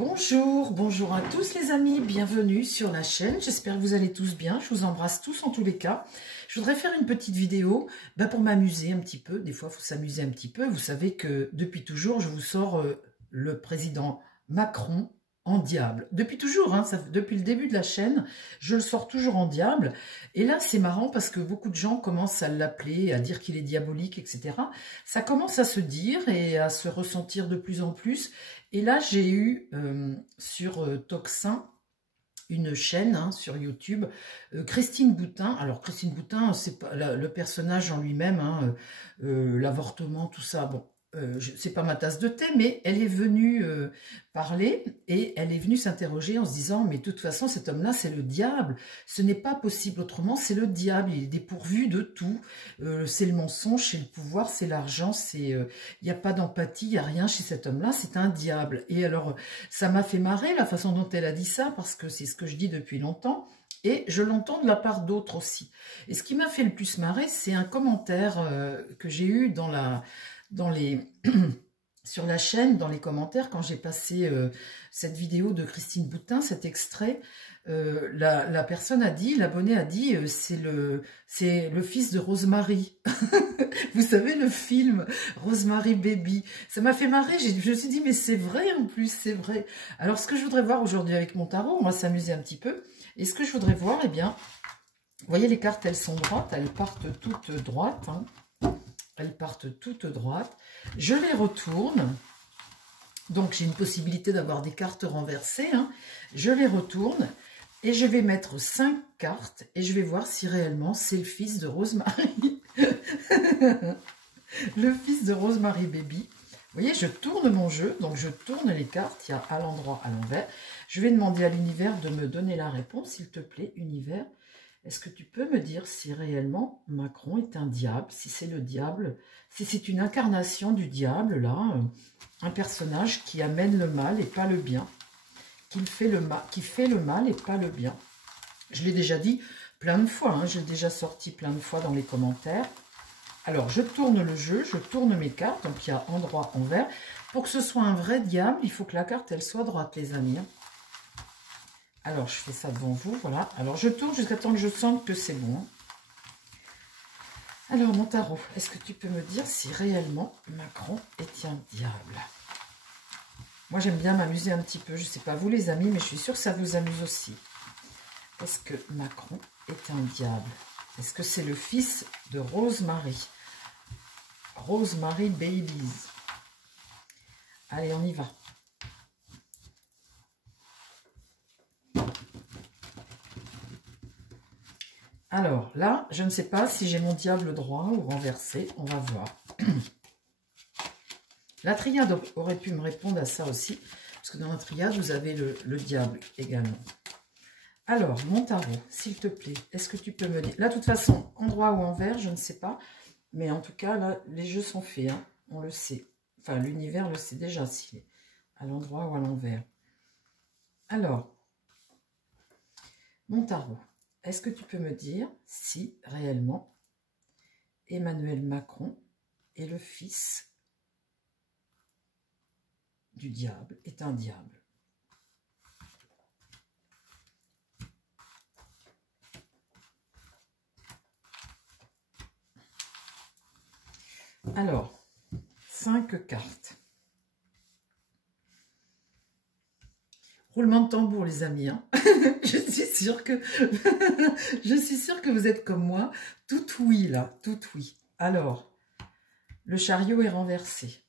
Bonjour, bonjour à tous les amis, bienvenue sur la chaîne, j'espère que vous allez tous bien, je vous embrasse tous en tous les cas. Je voudrais faire une petite vidéo pour m'amuser un petit peu, des fois il faut s'amuser un petit peu, vous savez que depuis toujours je vous sors le président Macron en diable. Depuis toujours, hein, depuis le début de la chaîne, je le sors toujours en diable. Et là c'est marrant parce que beaucoup de gens commencent à l'appeler, à dire qu'il est diabolique, etc. Ça commence à se dire et à se ressentir de plus en plus. Et là, j'ai eu sur Toxin, une chaîne sur YouTube, Christine Boutin. Alors, Christine Boutin, c'est pas le personnage en lui-même, l'avortement, tout ça, bon, c'est pas ma tasse de thé, mais elle est venue parler et elle est venue s'interroger en se disant, mais de toute façon, cet homme-là, c'est le diable. Ce n'est pas possible autrement, c'est le diable. Il est dépourvu de tout. C'est le mensonge, c'est le pouvoir, c'est l'argent, il n'y a pas d'empathie, il n'y a rien chez cet homme-là, c'est un diable. Et alors, ça m'a fait marrer la façon dont elle a dit ça, parce que c'est ce que je dis depuis longtemps. Et je l'entends de la part d'autres aussi. Et ce qui m'a fait le plus marrer, c'est un commentaire que j'ai eu sur la chaîne, dans les commentaires, quand j'ai passé cette vidéo de Christine Boutin, cet extrait. La personne a dit, l'abonné a dit, c'est le fils de Rosemary. Vous savez, le film Rosemary Baby. Ça m'a fait marrer, je me suis dit, mais c'est vrai en plus, c'est vrai. Alors, ce que je voudrais voir aujourd'hui avec mon tarot, on va s'amuser un petit peu. Et ce que je voudrais voir, eh bien, vous voyez, les cartes, elles sont droites, elles partent toutes droites. Hein. Elles partent toutes droites. Je les retourne. Donc, j'ai une possibilité d'avoir des cartes renversées. Hein. Je les retourne et je vais mettre 5 cartes et je vais voir si réellement c'est le fils de Rosemary. Le fils de Rosemary Baby. Vous voyez, je tourne mon jeu. Donc, je tourne les cartes. Il y a à l'endroit, à l'envers. Je vais demander à l'univers de me donner la réponse. S'il te plaît, univers. Est-ce que tu peux me dire si réellement Macron est un diable, si c'est le diable, si c'est une incarnation du diable, là, un personnage qui amène le mal et pas le bien, qui fait le mal et pas le bien. Je l'ai déjà dit plein de fois, hein, j'ai déjà sorti plein de fois dans les commentaires. Alors, je tourne le jeu, je tourne mes cartes, donc il y a endroit, envers. Pour que ce soit un vrai diable, il faut que la carte, elle soit droite, les amis. Alors, je fais ça devant vous, voilà. Alors, je tourne jusqu'à temps que je sente que c'est bon. Alors, mon tarot, est-ce que tu peux me dire si réellement Macron est un diable? Moi, j'aime bien m'amuser un petit peu. Je ne sais pas vous, les amis, mais je suis sûre que ça vous amuse aussi. Est-ce que Macron est un diable? Est-ce que c'est le fils de Rosemary? Rosemary Babies. Allez, on y va. Alors là, je ne sais pas si j'ai mon diable droit ou renversé. On va voir. La triade aurait pu me répondre à ça aussi. Parce que dans la triade, vous avez le diable également. Alors, mon tarot, s'il te plaît, est-ce que tu peux me dire... Là, de toute façon, en droit ou envers, je ne sais pas. Mais en tout cas, là, les jeux sont faits. Hein. On le sait. Enfin, l'univers le sait déjà s'il est à l'endroit ou à l'envers. Alors, mon tarot. Est-ce que tu peux me dire si réellement Emmanuel Macron est le fils du diable, est un diable? Alors, 5 cartes. Roulement de tambour, les amis. Hein. Je suis sûre que je suis sûre que vous êtes comme moi. Tout oui, là. Tout oui. Alors, le chariot est renversé.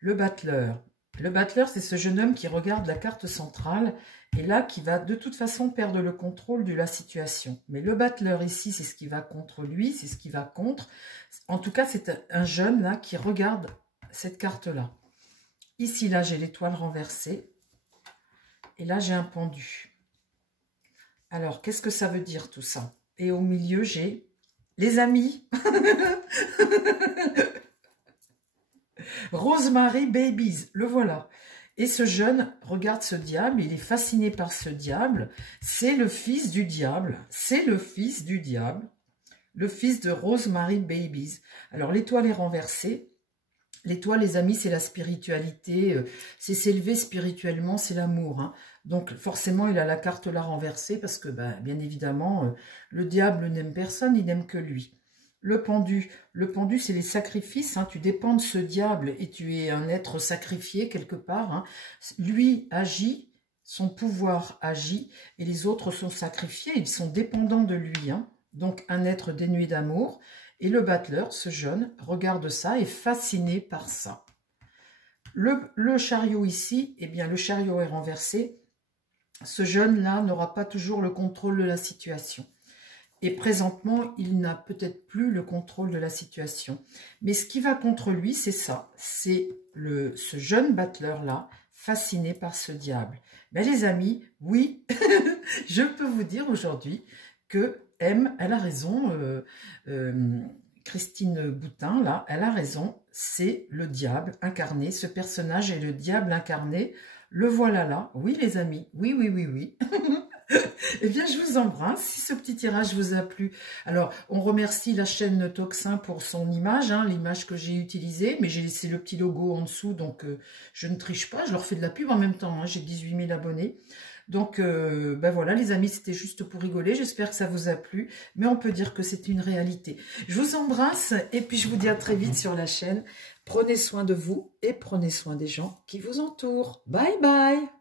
Le battleur. Le battleur, c'est ce jeune homme qui regarde la carte centrale et là, qui va de toute façon perdre le contrôle de la situation. Mais le battleur ici, c'est ce qui va contre lui, c'est ce qui va contre. En tout cas, c'est un jeune là qui regarde cette carte-là. Ici, là, j'ai l'étoile renversée. Et là, j'ai un pendu. Alors, qu'est-ce que ça veut dire tout ça? Et au milieu, j'ai les amis. Rosemary Babies, le voilà. Et ce jeune regarde ce diable, il est fasciné par ce diable. C'est le fils du diable. C'est le fils du diable. Le fils de Rosemary Babies. Alors, l'étoile est renversée. L'étoile, les amis, c'est la spiritualité, c'est s'élever spirituellement, c'est l'amour. Hein. Donc forcément, il a la carte là renversée parce que, ben, bien évidemment, le diable n'aime personne, il n'aime que lui. Le pendu, c'est les sacrifices. Hein. Tu dépends de ce diable et tu es un être sacrifié quelque part. Hein. Lui agit, son pouvoir agit et les autres sont sacrifiés, ils sont dépendants de lui. Hein. Donc un être dénué d'amour. Et le battleur, ce jeune, regarde ça, est fasciné par ça. Le chariot ici, eh bien le chariot est renversé. Ce jeune-là n'aura pas toujours le contrôle de la situation. Et présentement, il n'a peut-être plus le contrôle de la situation. Mais ce qui va contre lui, c'est ça. C'est ce jeune battleur-là, fasciné par ce diable. Ben, les amis, oui, je peux vous dire aujourd'hui que M, elle a raison, Christine Boutin, là, elle a raison, c'est le diable incarné, ce personnage est le diable incarné, le voilà là, oui les amis, oui, oui, oui, oui. Eh bien, je vous embrasse, si ce petit tirage vous a plu. Alors, on remercie la chaîne Toxin pour son image, hein, l'image que j'ai utilisée, mais j'ai laissé le petit logo en dessous, donc je ne triche pas, je leur fais de la pub en même temps, hein, j'ai 18 000 abonnés. Donc, ben voilà, les amis, c'était juste pour rigoler. J'espère que ça vous a plu, mais on peut dire que c'est une réalité. Je vous embrasse et puis je vous dis à très vite sur la chaîne. Prenez soin de vous et prenez soin des gens qui vous entourent. Bye bye!